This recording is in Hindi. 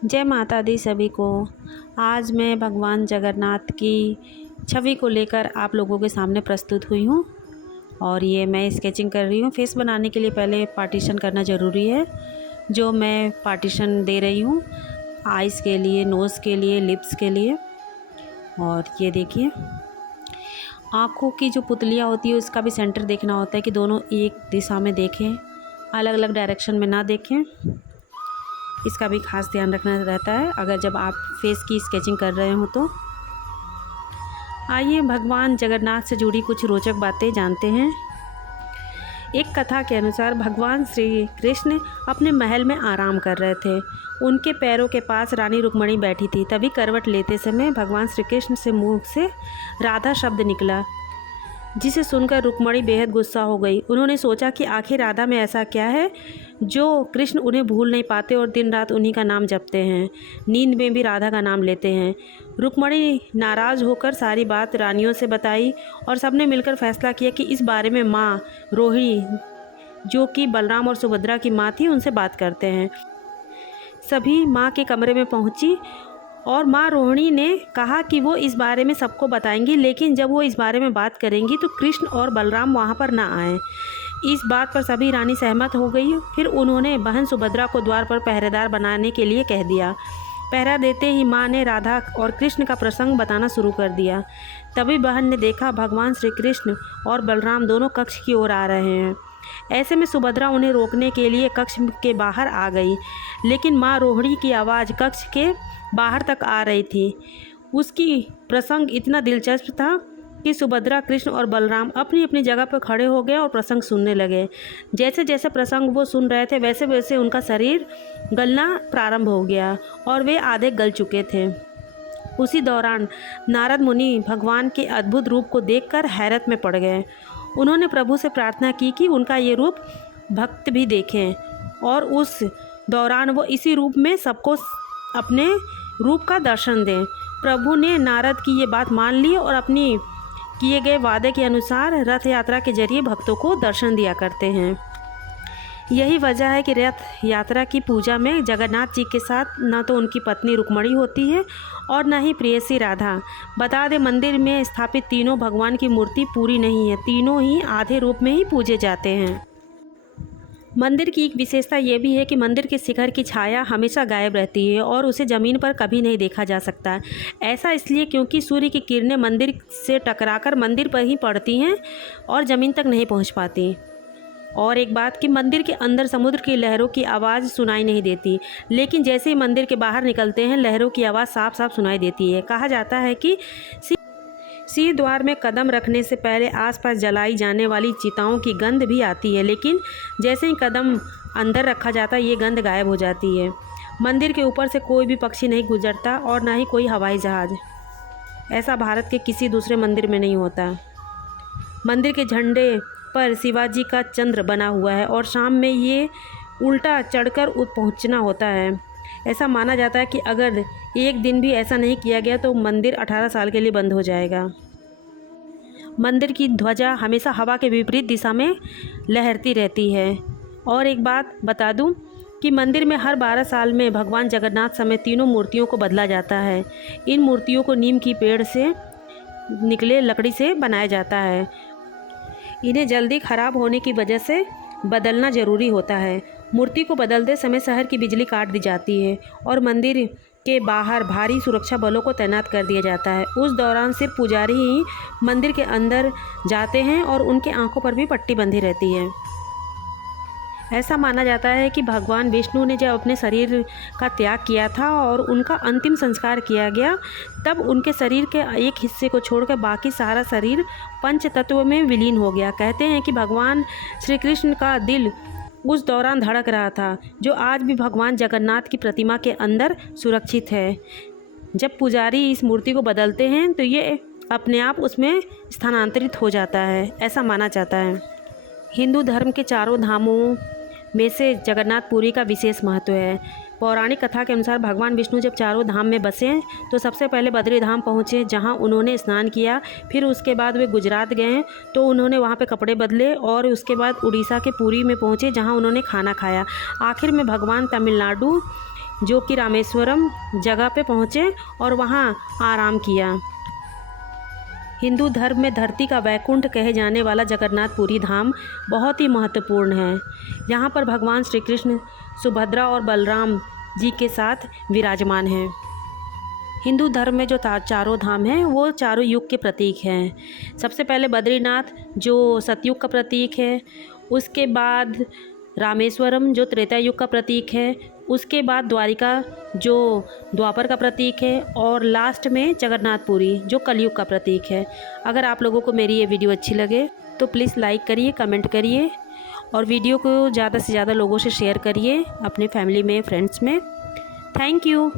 जय माता दी सभी को। आज मैं भगवान जगन्नाथ की छवि को लेकर आप लोगों के सामने प्रस्तुत हुई हूँ और ये मैं स्केचिंग कर रही हूँ। फेस बनाने के लिए पहले पार्टीशन करना ज़रूरी है। जो मैं पार्टीशन दे रही हूँ आइज़ के लिए, नोज़ के लिए, लिप्स के लिए। और ये देखिए आँखों की जो पुतलियाँ होती है उसका भी सेंटर देखना होता है कि दोनों एक दिशा में देखें, अलग अलग डायरेक्शन में ना देखें। इसका भी खास ध्यान रखना रहता है अगर जब आप फेस की स्केचिंग कर रहे हो तो। आइए भगवान जगन्नाथ से जुड़ी कुछ रोचक बातें जानते हैं। एक कथा के अनुसार भगवान श्री कृष्ण अपने महल में आराम कर रहे थे। उनके पैरों के पास रानी रुक्मणी बैठी थी। तभी करवट लेते समय भगवान श्री कृष्ण से मुंह से राधा शब्द निकला, जिसे सुनकर रुक्मणी बेहद गुस्सा हो गई। उन्होंने सोचा कि आखिर राधा में ऐसा क्या है जो कृष्ण उन्हें भूल नहीं पाते और दिन रात उन्हीं का नाम जपते हैं, नींद में भी राधा का नाम लेते हैं। रुक्मणी नाराज़ होकर सारी बात रानियों से बताई और सबने मिलकर फैसला किया कि इस बारे में माँ रोहिणी, जो कि बलराम और सुभद्रा की माँ थी, उनसे बात करते हैं। सभी माँ के कमरे में पहुँची और माँ रोहिणी ने कहा कि वो इस बारे में सबको बताएंगी, लेकिन जब वो इस बारे में बात करेंगी तो कृष्ण और बलराम वहाँ पर ना आए। इस बात पर सभी रानी सहमत हो गई। फिर उन्होंने बहन सुभद्रा को द्वार पर पहरेदार बनाने के लिए कह दिया। पहरा देते ही माँ ने राधा और कृष्ण का प्रसंग बताना शुरू कर दिया। तभी बहन ने देखा भगवान श्री कृष्ण और बलराम दोनों कक्ष की ओर आ रहे हैं। ऐसे में सुभद्रा उन्हें रोकने के लिए कक्ष के बाहर आ गई, लेकिन माँ रोहिणी की आवाज़ कक्ष के बाहर तक आ रही थी। उसकी प्रसंग इतना दिलचस्प था कि सुभद्रा, कृष्ण और बलराम अपनी अपनी जगह पर खड़े हो गए और प्रसंग सुनने लगे। जैसे जैसे प्रसंग वो सुन रहे थे वैसे वैसे उनका शरीर गलना प्रारंभ हो गया और वे आधे गल चुके थे। उसी दौरान नारद मुनि भगवान के अद्भुत रूप को देखकर हैरत में पड़ गए। उन्होंने प्रभु से प्रार्थना की कि उनका ये रूप भक्त भी देखें, और उस दौरान वो इसी रूप में सबको अपने रूप का दर्शन दें। प्रभु ने नारद की ये बात मान ली और अपनी किए गए वादे के अनुसार रथ यात्रा के जरिए भक्तों को दर्शन दिया करते हैं। यही वजह है कि रथ यात्रा की पूजा में जगन्नाथ जी के साथ न तो उनकी पत्नी रुक्मणी होती है और न ही प्रेयसी राधा। बता दें, मंदिर में स्थापित तीनों भगवान की मूर्ति पूरी नहीं है, तीनों ही आधे रूप में ही पूजे जाते हैं। मंदिर की एक विशेषता ये भी है कि मंदिर के शिखर की छाया हमेशा गायब रहती है और उसे ज़मीन पर कभी नहीं देखा जा सकता। ऐसा इसलिए क्योंकि सूर्य की किरणें मंदिर से टकराकर मंदिर पर ही पड़ती हैं और ज़मीन तक नहीं पहुंच पाती। और एक बात कि मंदिर के अंदर समुद्र की लहरों की आवाज़ सुनाई नहीं देती, लेकिन जैसे ही मंदिर के बाहर निकलते हैं लहरों की आवाज़ साफ साफ सुनाई देती है। कहा जाता है कि सिंह द्वार में कदम रखने से पहले आसपास जलाई जाने वाली चिताओं की गंध भी आती है, लेकिन जैसे ही कदम अंदर रखा जाता है ये गंध गायब हो जाती है। मंदिर के ऊपर से कोई भी पक्षी नहीं गुजरता और ना ही कोई हवाई जहाज़। ऐसा भारत के किसी दूसरे मंदिर में नहीं होता। मंदिर के झंडे पर शिवाजी का चंद्र बना हुआ है और शाम में ये उल्टा चढ़कर पहुंचना होता है। ऐसा माना जाता है कि अगर एक दिन भी ऐसा नहीं किया गया तो मंदिर 18 साल के लिए बंद हो जाएगा। मंदिर की ध्वजा हमेशा हवा के विपरीत दिशा में लहरती रहती है। और एक बात बता दूं कि मंदिर में हर 12 साल में भगवान जगन्नाथ समेत तीनों मूर्तियों को बदला जाता है। इन मूर्तियों को नीम की पेड़ से निकले लकड़ी से बनाया जाता है। इन्हें जल्दी ख़राब होने की वजह से बदलना ज़रूरी होता है। मूर्ति को बदलते समय शहर की बिजली काट दी जाती है और मंदिर के बाहर भारी सुरक्षा बलों को तैनात कर दिया जाता है। उस दौरान सिर्फ पुजारी ही मंदिर के अंदर जाते हैं और उनके आंखों पर भी पट्टी बंधी रहती है। ऐसा माना जाता है कि भगवान विष्णु ने जब अपने शरीर का त्याग किया था और उनका अंतिम संस्कार किया गया, तब उनके शरीर के एक हिस्से को छोड़कर बाकी सारा शरीर पंच तत्व में विलीन हो गया। कहते हैं कि भगवान श्री कृष्ण का दिल उस दौरान धड़क रहा था, जो आज भी भगवान जगन्नाथ की प्रतिमा के अंदर सुरक्षित है। जब पुजारी इस मूर्ति को बदलते हैं तो ये अपने आप उसमें स्थानांतरित हो जाता है, ऐसा माना जाता है। हिंदू धर्म के चारों धामों में से जगन्नाथपुरी का विशेष महत्व है। पौराणिक कथा के अनुसार भगवान विष्णु जब चारों धाम में बसे तो सबसे पहले बद्री धाम पहुँचे, जहाँ उन्होंने स्नान किया। फिर उसके बाद वे गुजरात गए तो उन्होंने वहाँ पे कपड़े बदले और उसके बाद उड़ीसा के पुरी में पहुँचे, जहाँ उन्होंने खाना खाया। आखिर में भगवान तमिलनाडु जो कि रामेश्वरम जगह पे पहुँचे और वहाँ आराम किया। हिंदू धर्म में धरती का वैकुंठ कहे जाने वाला जगन्नाथपुरी धाम बहुत ही महत्वपूर्ण है। यहाँ पर भगवान श्री कृष्ण सुभद्रा और बलराम जी के साथ विराजमान हैं। हिंदू धर्म में जो चारों धाम हैं वो चारों युग के प्रतीक हैं। सबसे पहले बद्रीनाथ जो सतयुग का प्रतीक है, उसके बाद रामेश्वरम जो त्रेता युग का प्रतीक है, उसके बाद द्वारिका जो द्वापर का प्रतीक है, और लास्ट में जगन्नाथपुरी जो कलयुग का प्रतीक है। अगर आप लोगों को मेरी ये वीडियो अच्छी लगे तो प्लीज़ लाइक करिए, कमेंट करिए और वीडियो को ज़्यादा से ज़्यादा लोगों से शेयर करिए अपने फैमिली में, फ्रेंड्स में। Thank you.